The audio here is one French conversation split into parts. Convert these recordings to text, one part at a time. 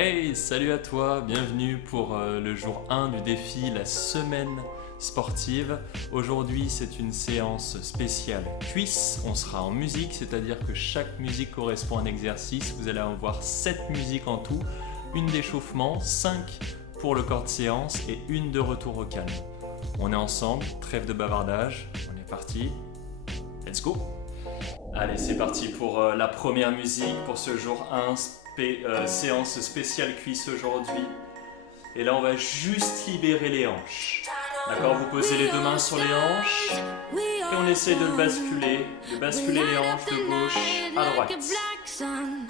Hey, salut à toi, bienvenue pour le jour 1 du défi, la semaine sportive. Aujourd'hui, c'est une séance spéciale cuisse. On sera en musique, c'est-à-dire que chaque musique correspond à un exercice. Vous allez avoir 7 musiques en tout, une d'échauffement, 5 pour le corps de séance et une de retour au calme. On est ensemble, trêve de bavardage, on est parti. Let's go! Allez, c'est parti pour la première musique pour ce jour 1. Séance spéciale cuisse aujourd'hui. Et là, on va juste libérer les hanches. D'accord, vous posez les deux mains sur les hanches et on essaie de basculer les hanches de gauche à droite.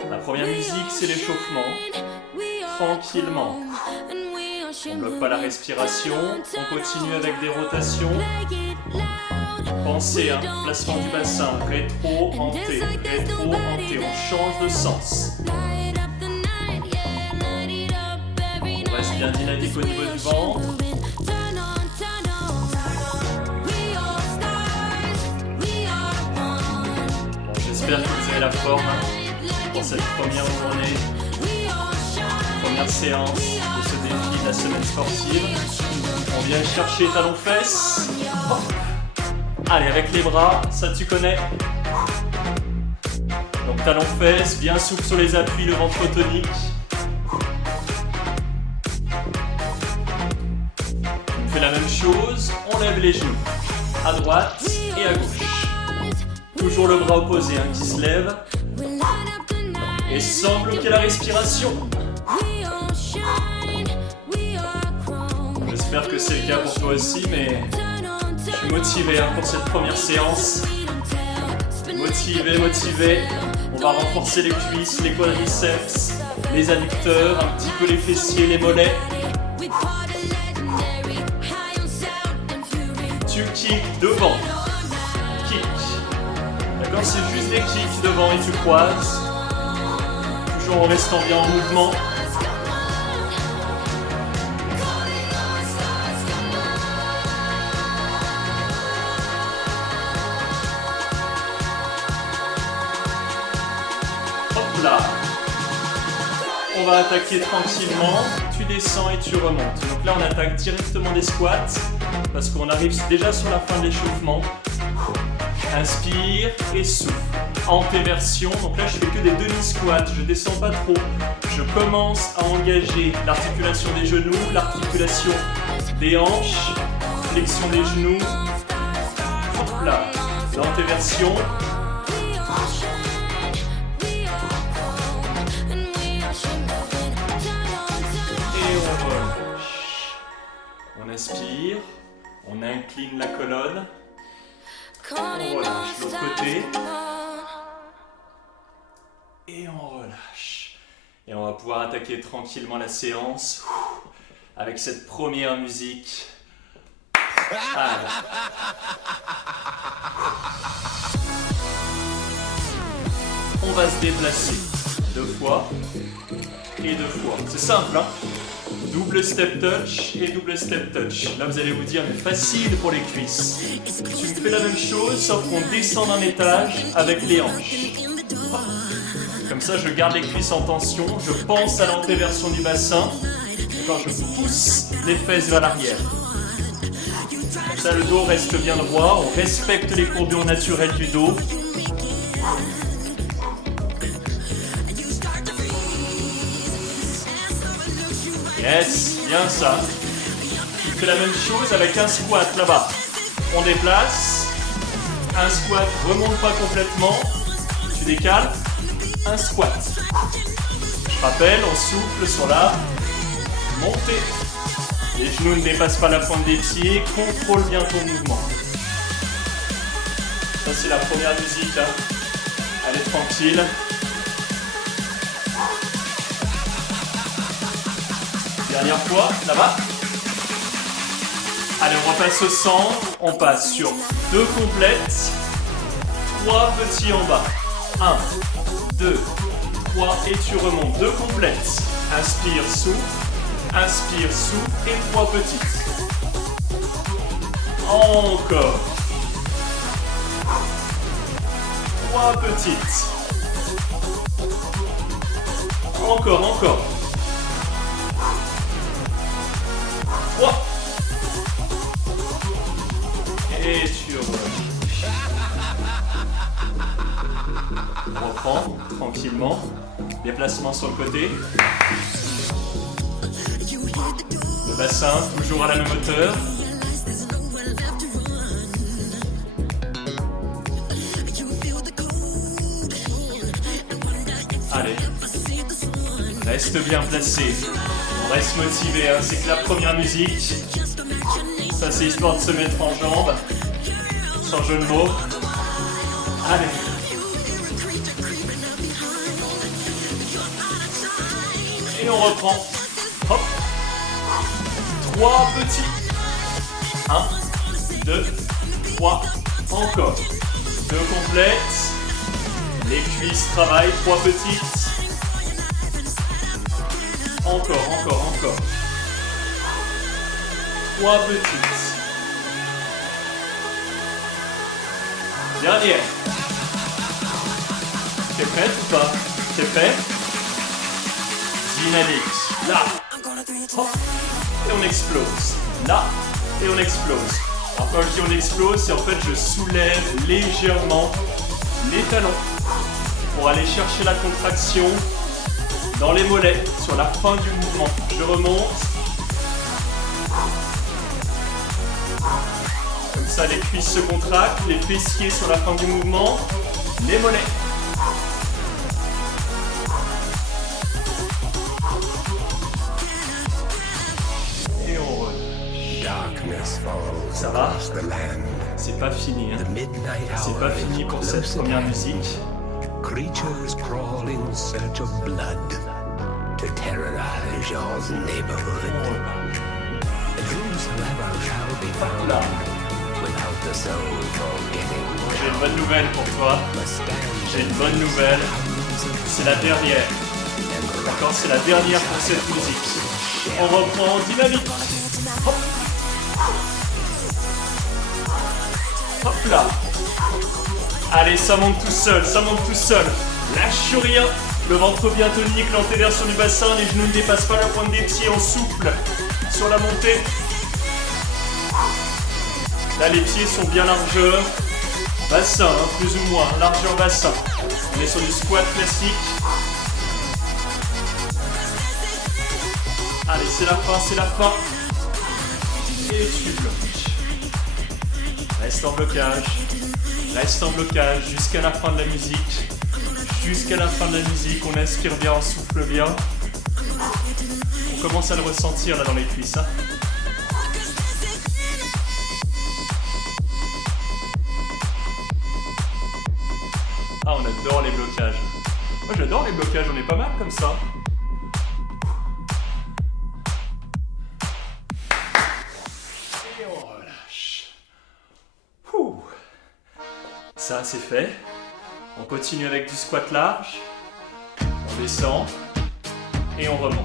La première musique, c'est l'échauffement. Tranquillement. On ne bloque pas la respiration. On continue avec des rotations. Pensez, placement du bassin. Rétro, hanté. Rétro, hanté. On change de sens. Bien dynamique au niveau du ventre. Bon, j'espère que vous avez la forme pour cette première journée, première séance de ce défi de la semaine sportive. On vient chercher talons-fesses. Allez, avec les bras, ça tu connais. Donc talons-fesses, bien souple sur les appuis, le ventre tonique. La même chose, on lève les genoux à droite et à gauche. Toujours le bras opposé qui se lève et sans bloquer la respiration. J'espère que c'est le cas pour toi aussi, mais je suis motivé pour cette première séance. Motivé. On va renforcer les cuisses, les quadriceps, les adducteurs, un petit peu les fessiers, les mollets. Tu kicks devant, kick. D'accord, c'est juste des kicks devant et tu croises. Toujours en restant bien en mouvement. Hop là. On va attaquer tranquillement. Tu descends et tu remontes. Donc là, on attaque directement des squats. Parce qu'on arrive déjà sur la fin de l'échauffement. Inspire et souffle. Antéversion. Donc là, je fais que des demi-squats. Je descends pas trop. Je commence à engager l'articulation des genoux, l'articulation des hanches, flexion des genoux. Hop là. L'antéversion. Et on relâche. On inspire. On incline la colonne, on relâche l'autre côté, et on relâche. Et on va pouvoir attaquer tranquillement la séance avec cette première musique. Allez. On va se déplacer 2 fois et 2 fois. C'est simple, double step touch et double step touch. Là, vous allez vous dire, mais facile pour les cuisses. Tu me fais la même chose, sauf qu'on descend d'un étage avec les hanches. Comme ça, je garde les cuisses en tension. Je pense à l'antéversion du bassin. Quand je pousse les fesses vers l'arrière. Comme ça, le dos reste bien droit. On respecte les courbures naturelles du dos. Yes, bien ça. Tu fais la même chose avec un squat là-bas. On déplace. Un squat, remonte pas complètement. Tu décales. Un squat. Je rappelle, on souffle sur la montée. Les genoux ne dépassent pas la pointe des pieds. Contrôle bien ton mouvement. Ça, c'est la première musique. Allez, tranquille. Dernière fois, là-bas. Allez, on repasse au centre. On passe sur 2 complètes. 3 petits en bas. 1, 2, 3 et tu remontes. 2 complètes. Inspire, souffle et 3 petites. Encore. 3 petites. Encore. 3. Et tu reprends tranquillement. Déplacement sur le côté. Le bassin, toujours à la même hauteur. Allez. Reste bien placé. On reste motivé, hein. C'est que la première musique. Ça, c'est histoire de se mettre en jambes. Sans jeu de mots. Allez. Et on reprend. Hop. 3 petits. 1, 2, 3. Encore. 2 complètes. Les cuisses travaillent. 3 petites. Encore. 3 petites. Dernière. T'es prête ou pas? T'es prêt? Dynamique. Là. Hop. Et on explose. Là. Et on explose. Alors quand je dis on explose, c'est en fait je soulève légèrement les talons pour aller chercher la contraction dans les mollets sur la fin du mouvement. Je remonte. Comme ça, les cuisses se contractent, les fessiers sur la fin du mouvement, les mollets. Et on relâche. Ça va? C'est pas fini, hein? C'est pas fini pour cette première musique. Creatures crawl in search of blood to terrorize your neighborhood. And whosoever shall be found without the soul forgetting. J'ai une bonne nouvelle pour toi. J'ai une bonne nouvelle. C'est la dernière. D'accord, c'est la dernière pour cette musique. On reprend dynamique. Hop. Hop là. Allez, ça monte tout seul, Lâche rien. Le ventre bien tonique, l'antéversion du bassin, les genoux ne dépassent pas la pointe des pieds, on souffle sur la montée. Là, les pieds sont bien largeur. Bassin, hein, plus ou moins, largeur bassin. On est sur du squat classique. Allez, c'est la fin. Et tu bloques. Reste en blocage. Reste en blocage jusqu'à la fin de la musique. On inspire bien, on souffle bien. On commence à le ressentir là dans les cuisses. Hein. Ah, on adore les blocages. Moi j'adore les blocages, on est pas mal comme ça. Et on relâche. Ouh. Ça c'est fait. On continue avec du squat large. On descend et on remonte.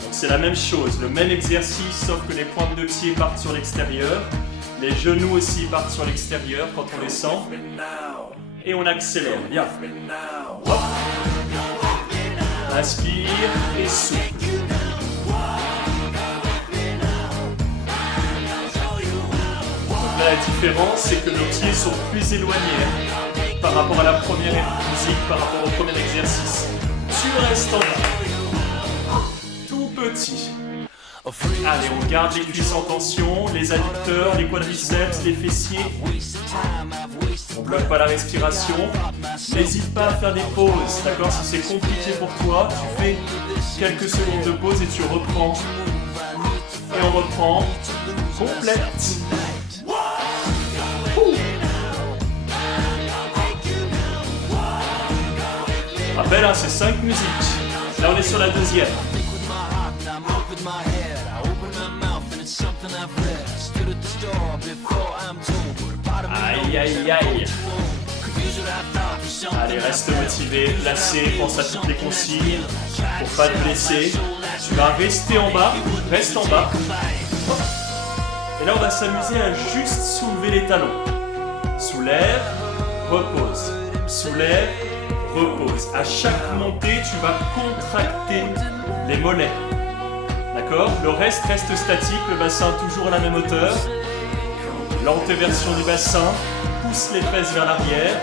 Donc c'est la même chose, le même exercice, sauf que les pointes de pied partent sur l'extérieur. Les genoux aussi partent sur l'extérieur quand on descend. Et on accélère. Bien. Hop. Inspire et souffle. Donc là, la différence, c'est que nos pieds sont plus éloignés par rapport à la première musique, par rapport au premier exercice. Tu restes en bas. Tout petit. Allez, on garde les cuisses en tension, les adducteurs, les quadriceps, les fessiers. On bloque pas la respiration. N'hésite pas à faire des pauses, d'accord? Si c'est compliqué pour toi, tu fais quelques secondes de pause et tu reprends. Et on reprend. Complète. Rappel, hein, c'est 5 musiques. Là, on est sur la deuxième. Aïe, aïe, aïe. Allez, reste motivé, placé, pense à toutes les consignes pour pas te blesser. Tu vas rester en bas, reste en bas. Et là, on va s'amuser à juste soulever les talons. Soulève, repose. Soulève, repose. À chaque montée, tu vas contracter les mollets. D'accord? Le reste reste statique, le bassin toujours à la même hauteur. L'antéversion du bassin, pousse les fesses vers l'arrière.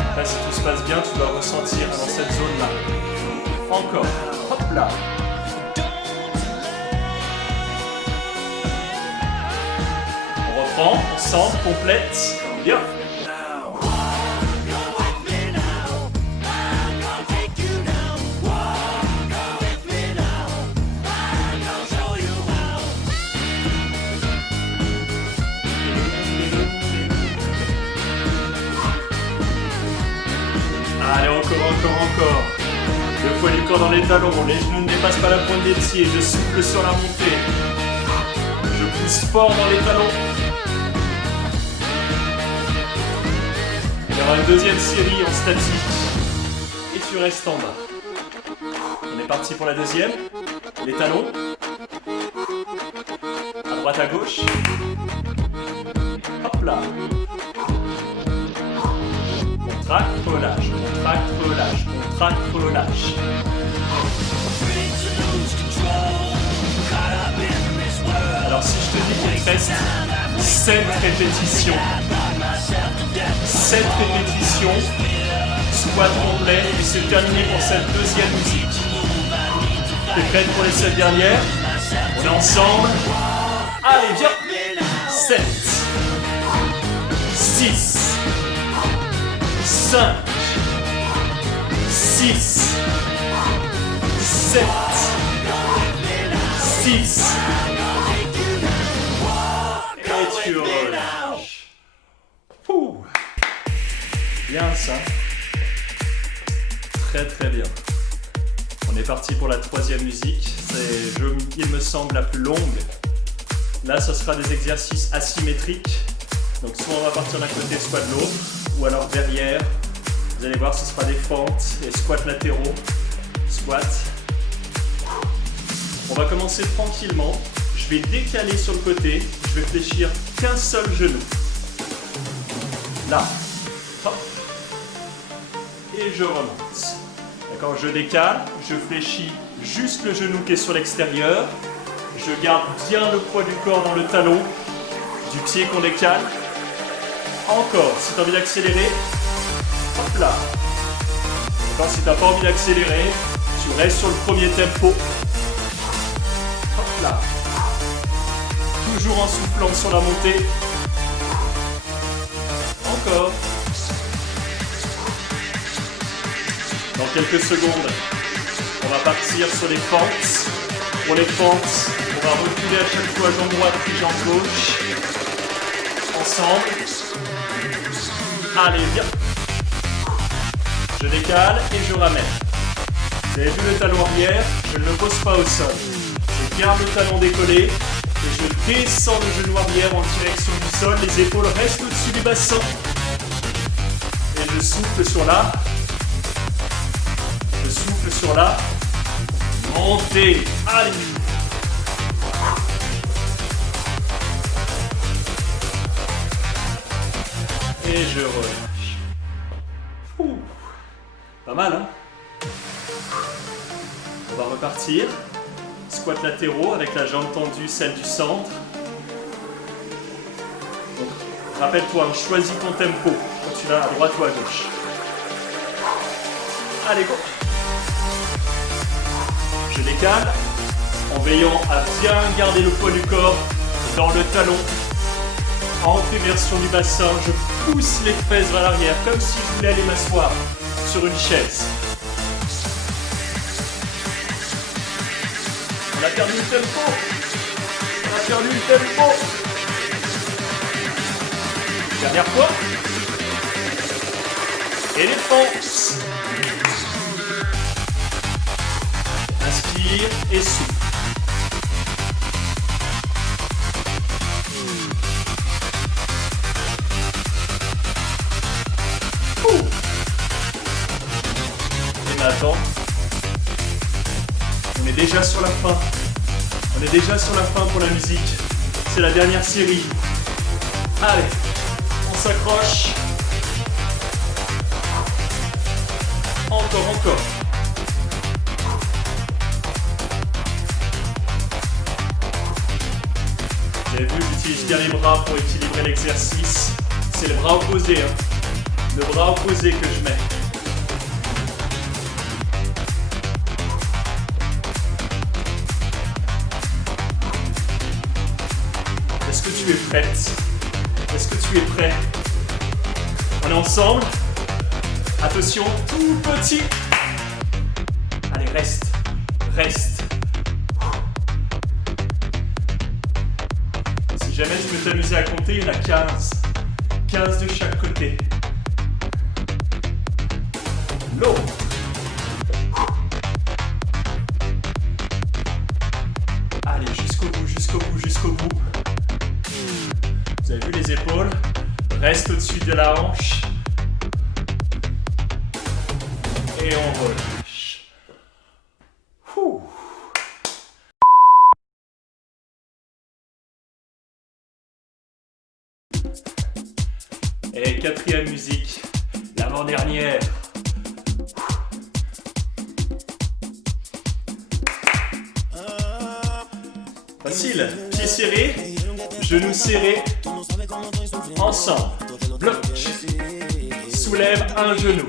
Après, si tout se passe bien, tu dois ressentir dans cette zone-là. Encore. Hop là. On reprend, on centre, complète. Bien. Allez, encore. Le poids du corps dans les talons, les genoux ne dépassent pas la pointe des pieds, je souffle sur la montée. Je pousse fort dans les talons. Il y aura une deuxième série en statique. Et tu restes en bas. On est parti pour la deuxième. Les talons. À droite, à gauche. Hop là. Contracte, relâche, contracte, relâche, contracte, relâche. Alors si je te dis qu'il te reste 7 répétitions, 7 répétitions, squat complet, et c'est terminé pour cette deuxième musique. T'es prête pour les 7 dernières? On est ensemble. Allez, viens. 7, 6, 5, 6, 7, 6, et tu relâches. Ouh. Bien ça. Très bien. On est parti pour la troisième musique. C'est, il me semble, la plus longue. Là, ce sera des exercices asymétriques. Donc soit on va partir d'un côté, soit de l'autre, ou alors derrière. Vous allez voir, ce sera des fentes et squats latéraux. Squat. On va commencer tranquillement. Je vais décaler sur le côté. Je vais fléchir qu'un seul genou. Là. Hop. Et je remonte. D'accord, je décale. Je fléchis juste le genou qui est sur l'extérieur. Je garde bien le poids du corps dans le talon du pied qu'on décale. Encore, si tu as envie d'accélérer, hop là. D'accord, si tu n'as pas envie d'accélérer, tu restes sur le premier tempo. Hop là. Toujours en soufflant sur la montée. Encore. Dans quelques secondes, on va partir sur les fentes. Pour les fentes, on va reculer à chaque fois jambe droite puis jambe gauche. Ensemble. Allez, viens. Je décale et je ramène. Vous avez vu le talon arrière, je ne le pose pas au sol. Je garde le talon décollé et je descends le genou arrière en direction du sol. Les épaules restent au-dessus du bassin. Et je souffle sur la. Je souffle sur la. Montez. Allez. Et je relâche. Ouh. Pas mal, hein? On va repartir. Squat latéraux avec la jambe tendue, celle du centre. Donc, rappelle-toi, choisis ton tempo. Quand tu vas à droite ou à gauche. Allez, go! Je décale en veillant à bien garder le poids du corps dans le talon. Antéversion du bassin, je pousse les fesses vers l'arrière comme si je voulais aller m'asseoir sur une chaise. On a perdu le tempo. On a perdu le tempo. Dernière fois. Et les fentes. Inspire et souffle. Attends. On est déjà sur la fin. On est déjà sur la fin pour la musique. C'est la dernière série. Allez, on s'accroche. Encore. Gonfle bien les bras pour équilibrer l'exercice. C'est le bras opposé, hein. Le bras opposé que je mets. Est-ce que tu es prête? Est-ce que tu es prêt? On est ensemble. Attention, tout petit. Allez, reste. Reste. Si jamais tu veux t'amuser à compter, il y en a 15. 15 de chaque côté. L'eau. Allez, jusqu'au bout, jusqu'au bout, jusqu'au bout. Vous avez vu les épaules? Reste au-dessus de la hanche. Et on relâche. Ouh. Et quatrième musique, l'avant-dernière. Facile, pieds serrés, genoux serrés, ensemble, bloc, soulève un genou,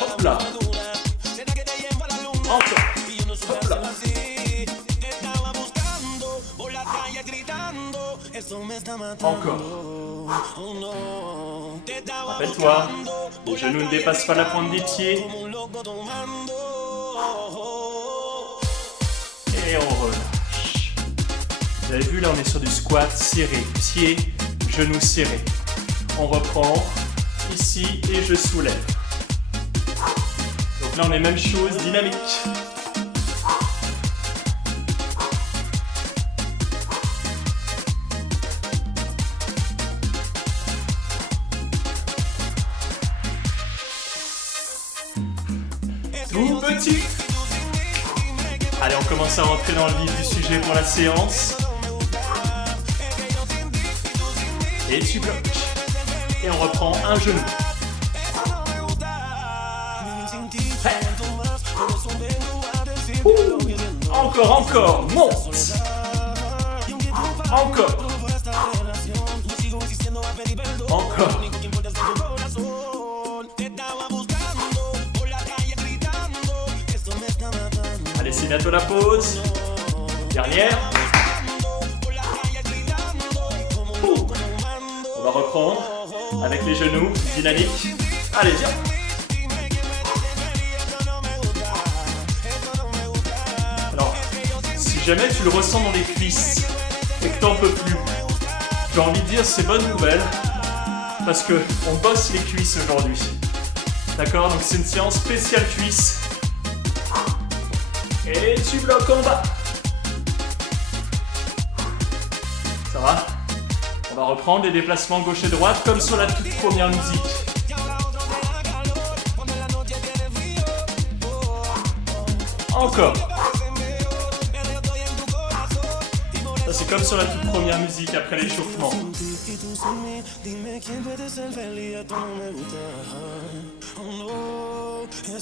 hop là, encore, hop là, encore. Rappelle-toi, les genoux ne dépassent pas la pointe des pieds. Et on relâche. Vous avez vu, là on est sur du squat serré, pieds, genoux serrés. On reprend ici et je soulève. Donc là on est même chose, dynamique. Tout petit. Allez, on commence à rentrer dans le vif du sujet pour la séance. Et tu bloques. Et on reprend un genou. Encore, encore. Monte. Encore. Encore. Allez, c'est bientôt la pause. Dernière. On va reprendre avec les genoux, dynamique. Allez, viens. Alors, si jamais tu le ressens dans les cuisses et que t'en peux plus, j'ai envie de dire c'est bonne nouvelle parce que on bosse les cuisses aujourd'hui. D'accord? Donc c'est une séance spéciale cuisses. Et tu bloques en bas. Ça va? On va reprendre les déplacements gauche et droite comme sur la toute première musique. Encore. Ça c'est comme sur la toute première musique après l'échauffement.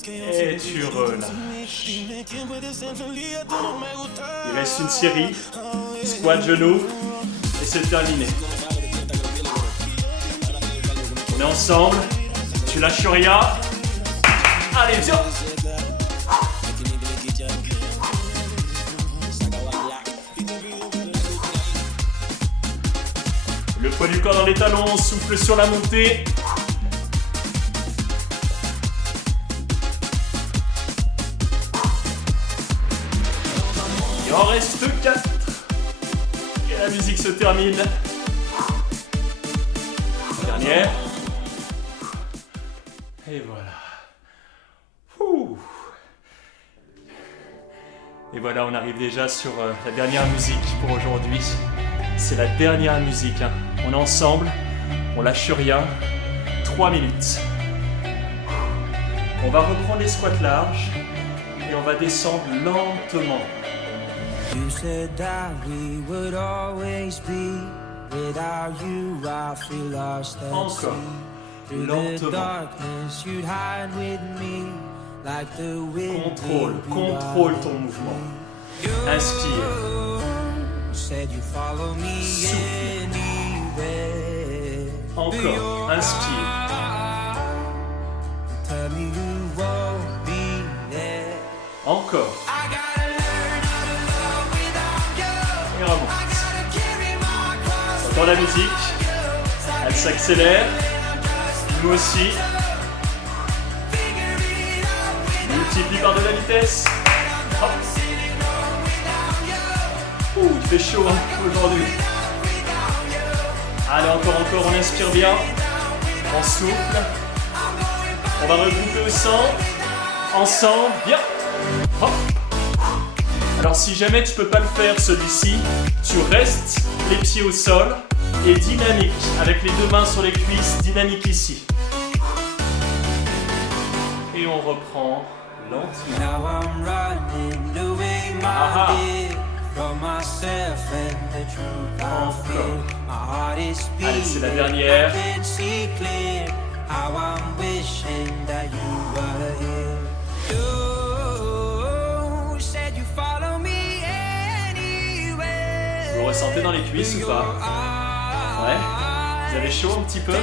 Et tu relâches. Il reste une série. Squat genou. Et c'est terminé. On est ensemble. Tu lâches rien. Allez, viens. Le poids du corps dans les talons, souffle sur la montée. Il en reste 4. Et la musique se termine. Dernière. Et voilà. Ouh. Et voilà, on arrive déjà sur la dernière musique pour aujourd'hui. C'est la dernière musique. Hein. On est ensemble, on lâche rien. 3 minutes. On va reprendre les squats larges et on va descendre lentement. You said that we would always be. Without you, I feel lost at sea. Through the darkness, you'd hide with me, like the wind. Contrôle ton mouvement. Inspire. Encore, inspire. Encore. Et remonte. Entends la musique. Elle s'accélère. Nous aussi. Multiplie par de la vitesse. Hop. Ouh, il fait chaud hein, aujourd'hui. Allez, encore, on inspire bien. On souffle. On va regrouper au centre. Ensemble, bien. Hop. Alors si jamais tu peux pas le faire celui-ci, tu restes les pieds au sol et dynamique avec les deux mains sur les cuisses, dynamique ici. Et on reprend lentement. Ah ah. Allez, c'est la dernière. Vous ressentez dans les cuisses ou pas? Ouais. Vous avez chaud un petit peu?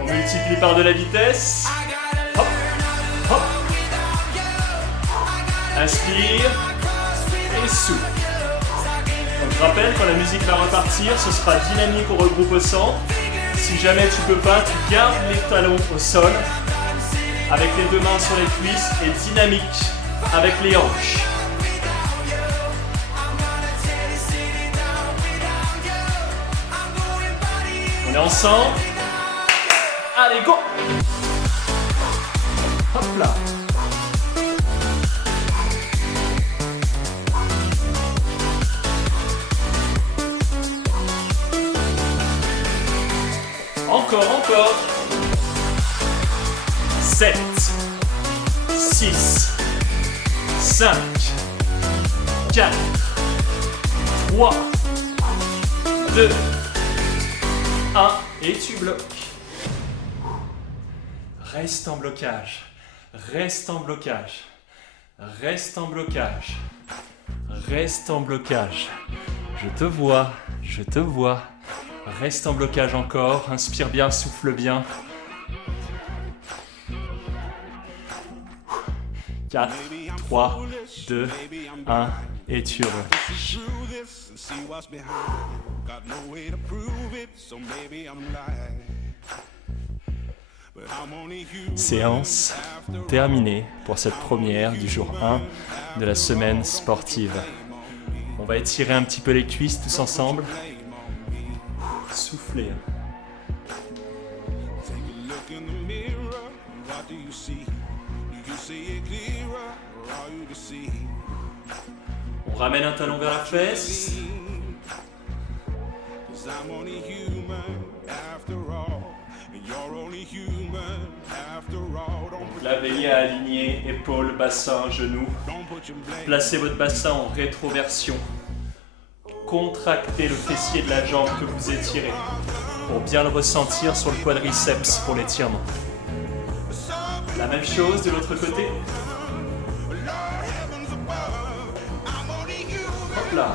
On multiplie par de la vitesse. Hop, hop. Inspire. Et souffle. Donc je rappelle, quand la musique va repartir, ce sera dynamique, on regroupe au centre. Si jamais tu peux pas, tu gardes les talons au sol avec les deux mains sur les cuisses et dynamique avec les hanches. On est ensemble. Allez, go! Hop là. Encore. 7, 6, 5, 4, 3, 2, 1, et tu bloques. Reste en blocage. Reste en blocage. Reste en blocage. Reste en blocage. Je te vois. Je te vois. Reste en blocage encore. Inspire bien, souffle bien. 4, 3, 2, 1, et tu relâches. Séance terminée pour cette première du jour 1 de la semaine sportive. On va étirer un petit peu les cuisses tous ensemble. Souffler. On ramène un talon vers la fesse. Donc là, veillez à aligner épaules, bassin, genoux. Placez votre bassin en rétroversion. Contractez le fessier de la jambe que vous étirez pour bien le ressentir sur le quadriceps pour l'étirement. La même chose de l'autre côté. Hop là.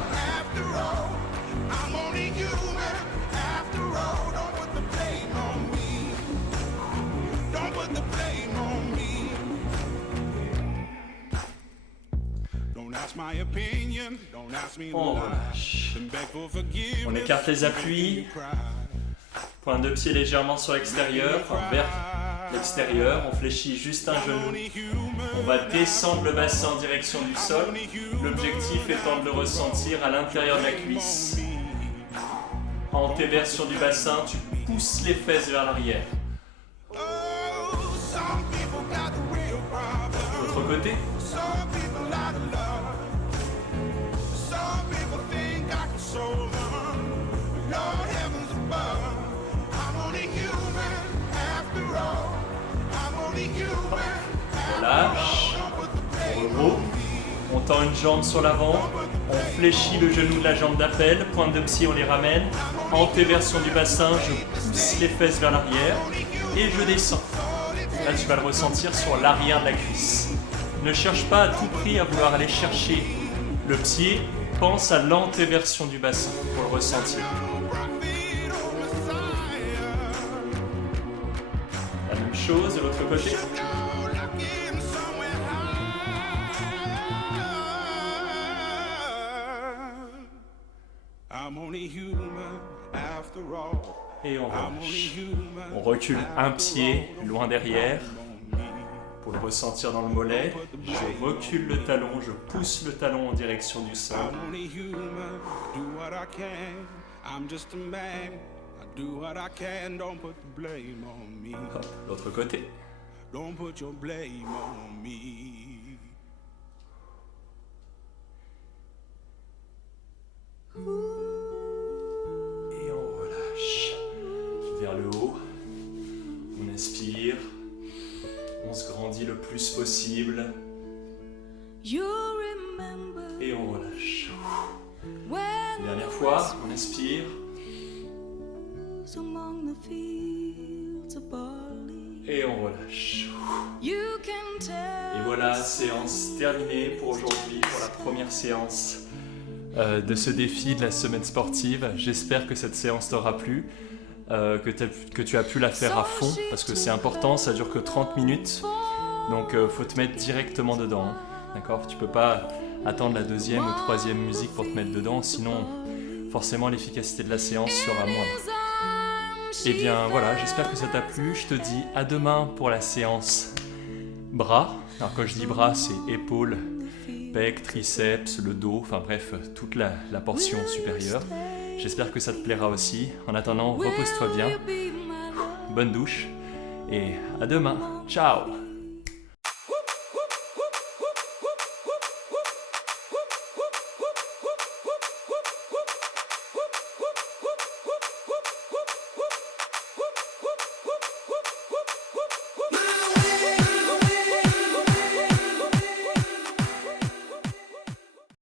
On relâche. On écarte les appuis. Pointe de pied légèrement sur l'extérieur, enfin vers l'extérieur. On fléchit juste un genou. On va descendre le bassin en direction du sol. L'objectif étant de le ressentir à l'intérieur de la cuisse. Antéversion du bassin, tu pousses les fesses vers l'arrière. L'autre côté. On lâche, on regroupe, on tend une jambe sur l'avant, on fléchit le genou de la jambe d'appel, pointe de pied on les ramène, antéversion du bassin, je pousse les fesses vers l'arrière et je descends. Là tu vas le ressentir sur l'arrière de la cuisse. Ne cherche pas à tout prix à vouloir aller chercher le pied Pense à l'antéversion du bassin pour le ressentir. La même chose de l'autre côté. Et on relâche. On recule un pied loin derrière pour le ressentir dans le mollet. Je recule le talon, je pousse le talon en direction du sol. Hop, l'autre côté. Et on relâche vers le haut. On inspire. On se grandit le plus possible. Et on relâche. Dernière fois, on inspire. Et on relâche. Et voilà, séance terminée pour aujourd'hui, pour la première séance de ce défi de la semaine sportive. J'espère que cette séance t'aura plu, que tu as pu la faire à fond, parce que c'est important, ça dure que 30 minutes, donc faut te mettre directement dedans, hein, d'accord ? Tu peux pas attendre la deuxième ou troisième musique pour te mettre dedans, sinon forcément l'efficacité de la séance sera moindre. Et bien voilà, j'espère que ça t'a plu, je te dis à demain pour la séance bras. Alors quand je dis bras, c'est épaules, pecs, triceps, le dos, enfin bref, toute la portion supérieure. J'espère que ça te plaira aussi. En attendant, repose-toi bien, bonne douche et à demain. Ciao!